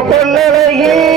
கொள்ளலையே.